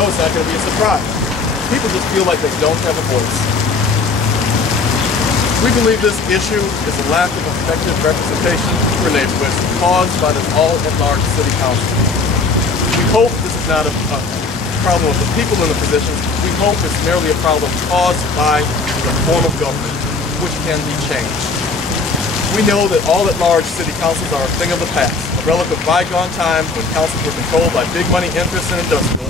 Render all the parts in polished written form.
know it's not going to be a surprise. People just feel like they don't have a voice. We believe this issue is a lack of effective representation for neighborhoods caused by this all-at-large city council. We hope this is not a problem of the people in the positions. We hope it's merely a problem caused by the form of government, which can be changed. We know that all-at-large city councils are a thing of the past, a relic of bygone time when councils were controlled by big money interests and industrialists.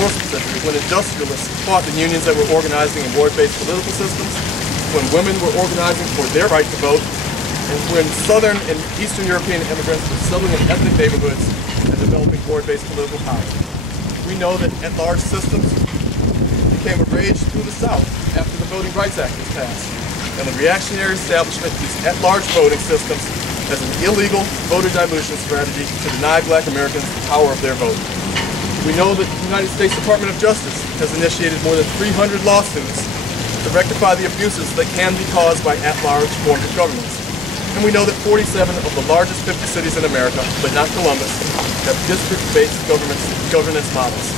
More specifically, when industrialists fought the unions that were organizing in ward-based political systems, when women were organizing for their right to vote, and when Southern and Eastern European immigrants were settling in ethnic neighborhoods and developing ward-based political power. We know that at-large systems became a rage through the South after the Voting Rights Act was passed, and the reactionary establishment used at-large voting systems as an illegal voter dilution strategy to deny Black Americans the power of their vote. We know that the United States Department of Justice has initiated more than 300 lawsuits to rectify the abuses that can be caused by at-large forms of governments. And we know that 47 of the largest 50 cities in America, but not Columbus, have district-based governance models.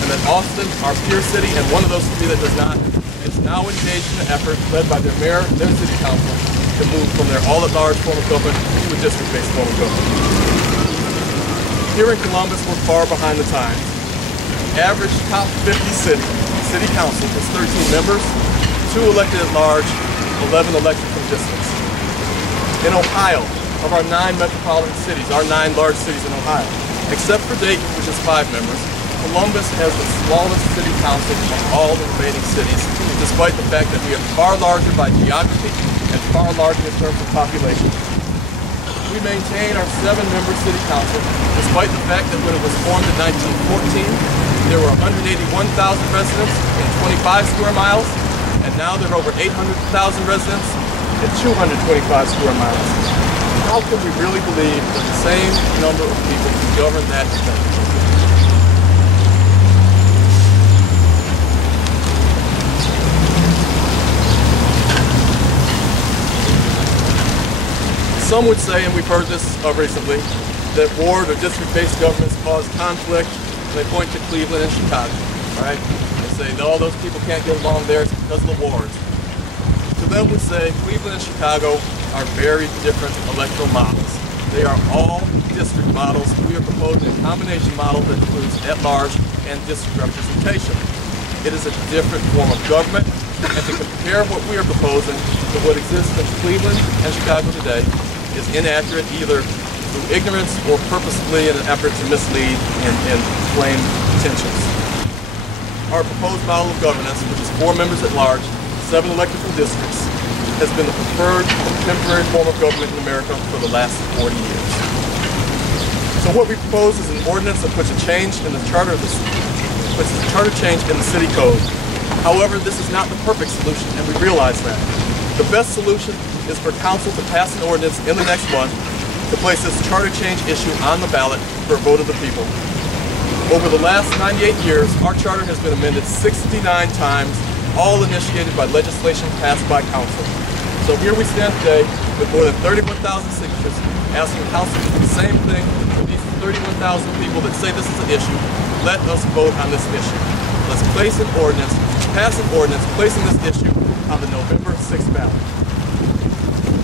And that Austin, our peer city, and one of those three that does not, is now engaged in an effort led by their mayor and their city council to move from their all-at-large form of government to a district-based form of government. Here in Columbus, we're far behind the times. The average top 50 city council is 13 members, 2 elected at large, 11 elected from districts. In Ohio, of our 9 metropolitan cities, our 9 large cities in Ohio, except for Dayton, which is 5 members, Columbus has the smallest city council of all the remaining cities, despite the fact that we are far larger by geography and far larger in terms of population. We maintain our 7-member city council, despite the fact that when it was formed in 1914, there were 181,000 residents in 25 square miles, and now there are over 800,000 residents in 225 square miles. How can we really believe that the same number of people can govern that state? Some would say, and we've heard this recently, that ward or district-based governments cause conflict, and they point to Cleveland and Chicago, right? They say, no, those people can't get along there, it's because of the wards. To them we say, Cleveland and Chicago are very different electoral models. They are all district models. We are proposing a combination model that includes at-large and district representation. It is a different form of government, and to compare what we are proposing to what exists in Cleveland and Chicago today is inaccurate either through ignorance or purposefully in an effort to mislead and inflame tensions. Our proposed model of governance, which is 4 members at large, 7 elected from districts, has been the preferred contemporary form of government in America for the last 40 years. So what we propose is an ordinance that puts a change in the charter change in the city code. However, this is not the perfect solution, and we realize that. The best solution is for council to pass an ordinance in the next month to place this charter change issue on the ballot for a vote of the people. Over the last 98 years, our charter has been amended 69 times, all initiated by legislation passed by council. So here we stand today with more than 31,000 signatures asking council to do the same thing for these 31,000 people that say this is an issue. Let us vote on this issue. Let's place an ordinance, pass an ordinance placing this issue on the November 6th ballot.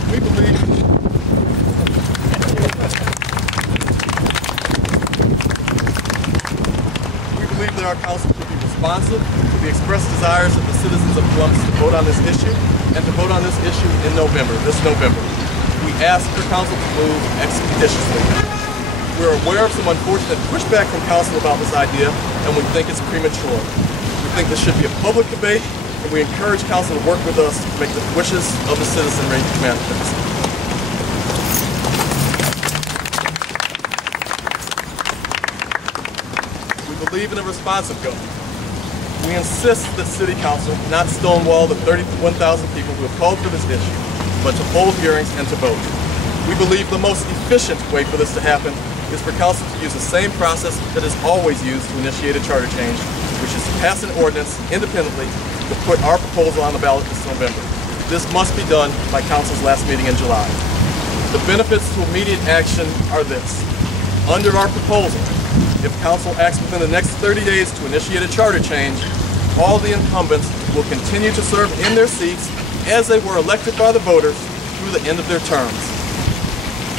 We believe that our council should be responsive to the expressed desires of the citizens of Columbus to vote on this issue and to vote on this issue in November, this November. We ask for council to move expeditiously. We're aware of some unfortunate pushback from council about this idea, and we think it's premature. We think this should be a public debate, and we encourage council to work with us to make the wishes of the citizenry manifest. We believe in a responsive government. We insist that City Council not stonewall the 31,000 people who have called for this issue, but to hold hearings and to vote. We believe the most efficient way for this to happen is for Council to use the same process that is always used to initiate a charter change, which is to pass an ordinance independently to put our proposal on the ballot this November. This must be done by Council's last meeting in July. The benefits to immediate action are this. Under our proposal, if council acts within the next 30 days to initiate a charter change, all the incumbents will continue to serve in their seats as they were elected by the voters through the end of their terms.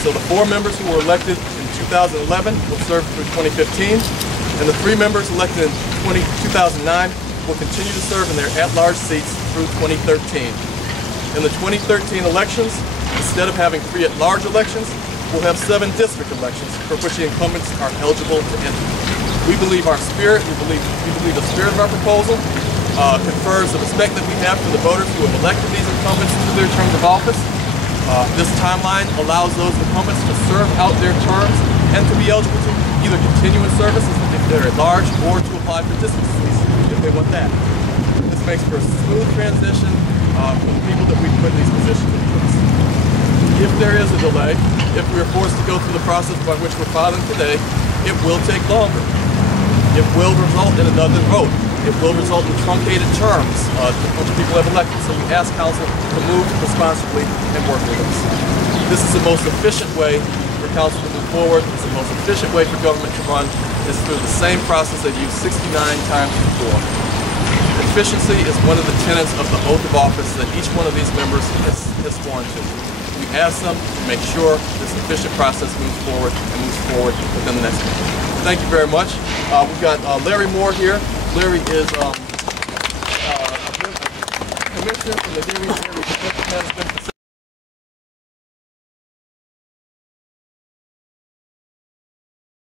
So the 4 members who were elected in 2011 will serve through 2015, and the 3 members elected in 2009 will continue to serve in their at-large seats through 2013. In the 2013 elections, instead of having 3 at-large elections, we'll have 7 district elections for which the incumbents are eligible to enter. We believe our spirit, we believe the spirit of our proposal confers the respect that we have for the voters who have elected these incumbents to their terms of office. This timeline allows those incumbents to serve out their terms and to be eligible to either continue in service if they're at large or to apply for district seats if they want that. This makes for a smooth transition for the people that we put in these positions in place. If there is a delay, if we are forced to go through the process by which we're filing today, it will take longer. It will result in another vote. It will result in truncated terms which people have elected. So we ask council to move responsibly and work with us. This is the most efficient way for council to move forward. It's the most efficient way for government to run. Is through the same process they've used 69 times before. Efficiency is one of the tenets of the oath of office that each one of these members has sworn to. We ask them to make sure this efficient process moves forward and moves forward within the next month. Thank you very much. We've got Larry Moore here. Larry is a commissioner from the Hearing Management Facility.